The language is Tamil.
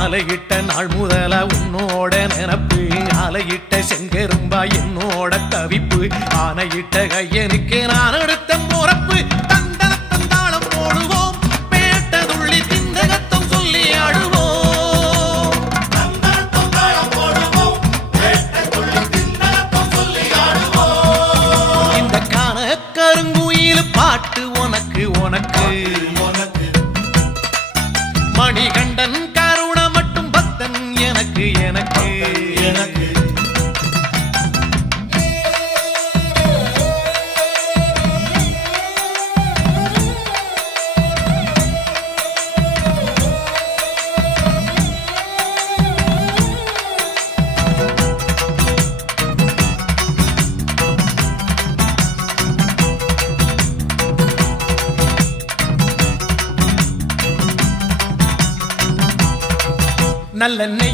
மாலையிட்ட நாள் முதல உன்னோட நினப்பு ஆலையிட்ட செங்கரும்பா என்னோட தவிப்பு ஆனையிட்ட கையனுக்கு நான் எடுத்த முறப்பு தந்தனத்தந்தாளம் போடுவோம் பேட்டதுள்ளி திந்தகத்தம் சொல்லி ஆடுவோம் இந்த காண கருங்குயில் பாட்டு உனக்கு உனக்கு மணிகண்டன் கருண மட்டும் பக்தன் எனக்கு எனக்கு எனக்கு நல்லெண்ணெய்